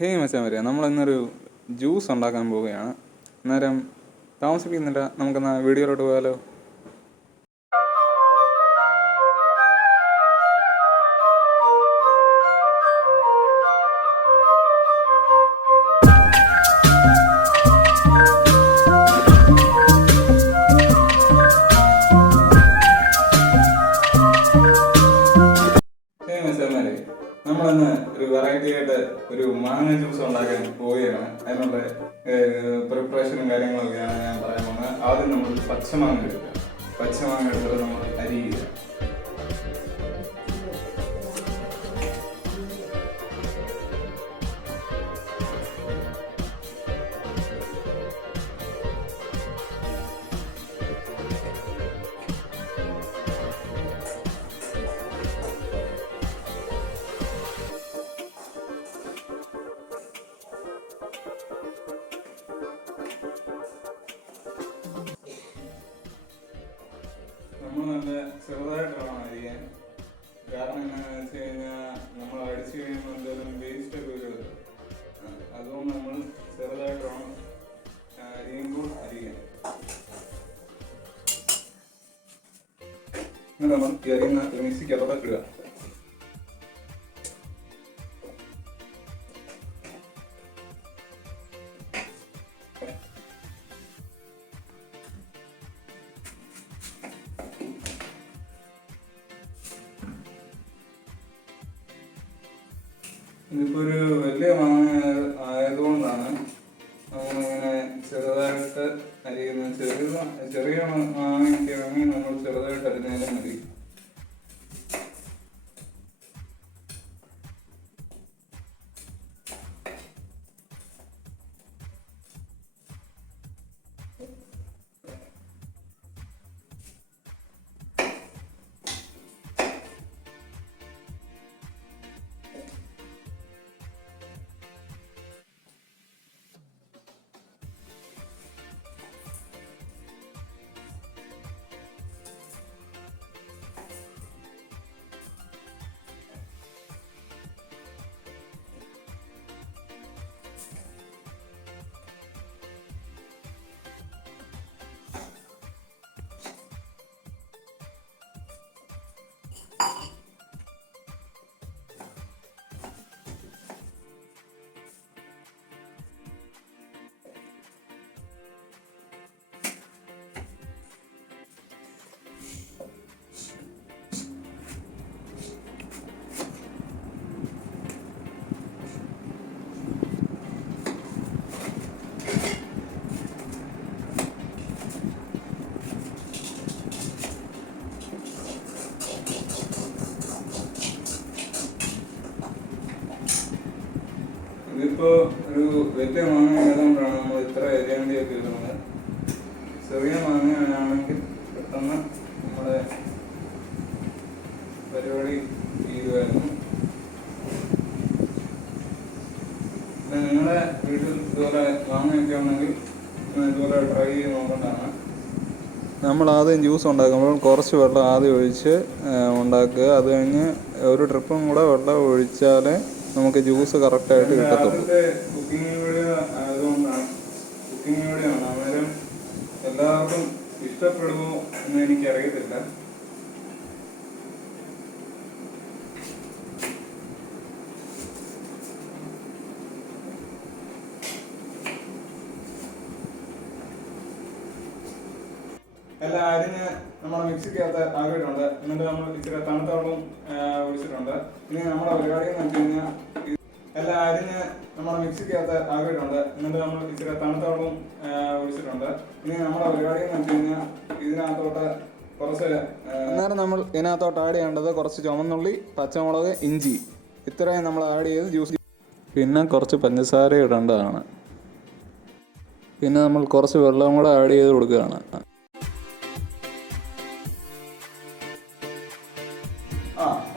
Hey മച്ചാൻ, നമ്മളിന്നൊരു juice ഉണ്ടാക്കാൻ പോവുകയാണ്. അന്നേരം താമസിക്കുന്നില്ല, നമുക്കെന്നാ വീഡിയോയിലോട്ട് പോയാലോ? ഹേയ് മച്ചാന്മാരെ, നമ്മളിന്ന് ഒരു വെറൈറ്റി ആയിട്ട് ഒരു മാങ്ങ ജ്യൂസ് ഉണ്ടാക്കാൻ പോവുകയാണ്. അതിനുള്ള പ്രിപ്പറേഷനും കാര്യങ്ങളൊക്കെയാണ് ഞാൻ പറയാൻ പോകുന്നത്. ആദ്യം നമ്മൾ പച്ചമാങ്ങ എടുക്കുക. പച്ചമാങ്ങ എടുത്തിട്ട് നമ്മൾ അരിയുക. നമ്മൾ നല്ല ചെറുതായിട്ട് വേണം അരിയാൻ. കാരണം എന്താണെന്ന് വെച്ച് കഴിഞ്ഞാൽ നമ്മൾ അടിച്ചു കഴിയുമ്പോൾ എന്തെങ്കിലും വേസ്റ്റ് ഒക്കെ വരും. അതുകൊണ്ട് നമ്മൾ ചെറുതായിട്ട് വേണം അരിയുമ്പോൾ അരിയാൻ. ഇങ്ങനെ നമ്മൾ ഈ അരിയുന്ന മിക്സിക്കകത്തോട്ട് ഇടുക. ഇതിപ്പോൾ ഒരു വലിയ മാങ്ങ ആയതുകൊണ്ടാണ് നമ്മളിങ്ങനെ ചെറുതായിട്ട് അരിയുന്നത്. ചെറിയ മാങ്ങയൊക്കെ ആണെങ്കിൽ നമ്മൾ ചെറുതായിട്ട് അരിഞ്ഞാലും മതി. ഇതിപ്പോൾ ഒരു വലിയ മാങ്ങ ആയതുകൊണ്ടാണ് നമ്മൾ ഇത്ര അരിയാണ്ടിയൊക്കെ ഇടുന്നത്. ചെറിയ മാങ്ങയാണെങ്കിൽ പെട്ടെന്ന് നമ്മുടെ പരിപാടി ചെയ്യുമായിരുന്നു. പിന്നെ നിങ്ങളുടെ വീട്ടിൽ ഇതുപോലെ മാങ്ങയൊക്കെ ഉണ്ടെങ്കിൽ ഇതുപോലെ ട്രൈ ചെയ്ത് നോക്കേണ്ടതാണ്. നമ്മൾ ആദ്യം ജ്യൂസ് ഉണ്ടാക്കുമ്പോൾ കുറച്ച് വെള്ളം ആദ്യം ഒഴിച്ച് ഉണ്ടാക്കുക. അത് കഴിഞ്ഞ് ഒരു ട്രിപ്പും കൂടെ വെള്ളം ഒഴിച്ചാൽ നമുക്ക് ജ്യൂസ് കറക്റ്റായിട്ട് കിട്ടത്തുള്ളൂ. കുക്കിംഗ് വീഡിയോ ആയതുകൊണ്ടാണ്, കുക്കിംഗ് വീഡിയോ ആണ്. അന്നേരം എല്ലാവർക്കും ഇഷ്ടപ്പെടുമോ എന്ന് എനിക്കറിയത്തില്ല. എല്ലാം അരിഞ്ഞ് നമ്മുടെ മിക്സിക്കകത്ത് ആക്കിയിട്ടുണ്ട്. എന്നിട്ട് നമ്മൾ ഇച്ചിരി തണുത്ത വെള്ളം ഒഴിച്ചിട്ടുണ്ട്. ഇനി നമ്മുടെ പരിപാടി എന്ന് വെച്ച് കഴിഞ്ഞാൽ എല്ലാം അരിഞ്ഞ് നമ്മുടെ മിക്സിക്കകത്ത് ആക്കിയിട്ടുണ്ട്. എന്നിട്ട് നമ്മൾ ഇച്ചിരി തണുത്ത വെള്ളം ഒഴിച്ചിട്ടുണ്ട്. ഇനി നമ്മുടെ പരിപാടി എന്ന് വെച്ച് കഴിഞ്ഞാൽ ഇതിനകത്തോട്ട് കുറച്ച് അന്നേരം നമ്മൾ ഇതിനകത്തോട്ട് ആഡ് ചെയ്യേണ്ടത് കുറച്ച് ചുവന്നുള്ളി, പച്ചമുളക്, ഇഞ്ചി, ഇത്രയും നമ്മൾ ആഡ് ചെയ്ത് ജ്യൂസ്. പിന്നെ കുറച്ച് പഞ്ചസാര ഇടേണ്ടതാണ്. പിന്നെ നമ്മൾ കുറച്ച് വെള്ളം കൂടെ ആഡ് ചെയ്ത് കൊടുക്കുകയാണ്.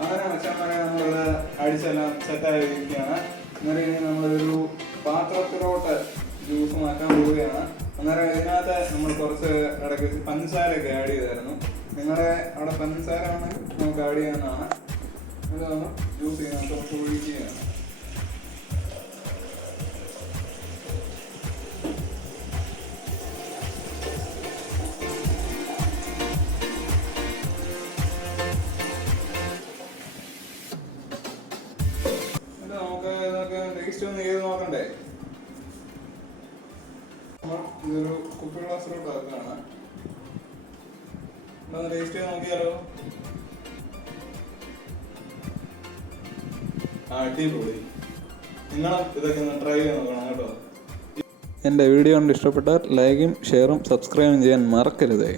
അങ്ങനെ മച്ചാന്മാരെ നമ്മളിത് അടിച്ചെല്ലാം സെറ്റായിരിക്കുകയാണ്. അന്നേരം ഇനി നമ്മളൊരു പാത്രത്തിലോട്ട് ജ്യൂസ് മാറ്റാൻ പോവുകയാണ്. അന്നേരം ഇതിനകത്ത് നമ്മൾ കുറച്ച് ഇടയ്ക്ക് പഞ്ചസാരയൊക്കെ ആഡ് ചെയ്തായിരുന്നു. നിങ്ങളുടെ അവിടെ പഞ്ചസാര ആണെങ്കിൽ നമുക്ക് ആഡ് ചെയ്യാവുന്നതാണ്. ഇത് നമ്മൾ ജ്യൂസ് ഇതിനകത്ത് ഒഴിക്കുകയാണ്. കുപ്പി ഗ്ലാസ്സിലോട്ട് ആക്കുകയാണ്. ഒന്ന് ടേസ്റ്റ് ചെയ്ത് നോക്കിയാലോ? അടിപൊളി. നിങ്ങളും ഇതൊക്കെ ഒന്ന് ട്രൈ ചെയ്ത് നോക്കണം കേട്ടോ. എൻ്റെ വീഡിയോ കണ്ട് ഇഷ്ടപ്പെട്ടാൽ ലൈക്കും ഷെയറും സബ്സ്ക്രൈബും ചെയ്യാൻ മറക്കരുതേ.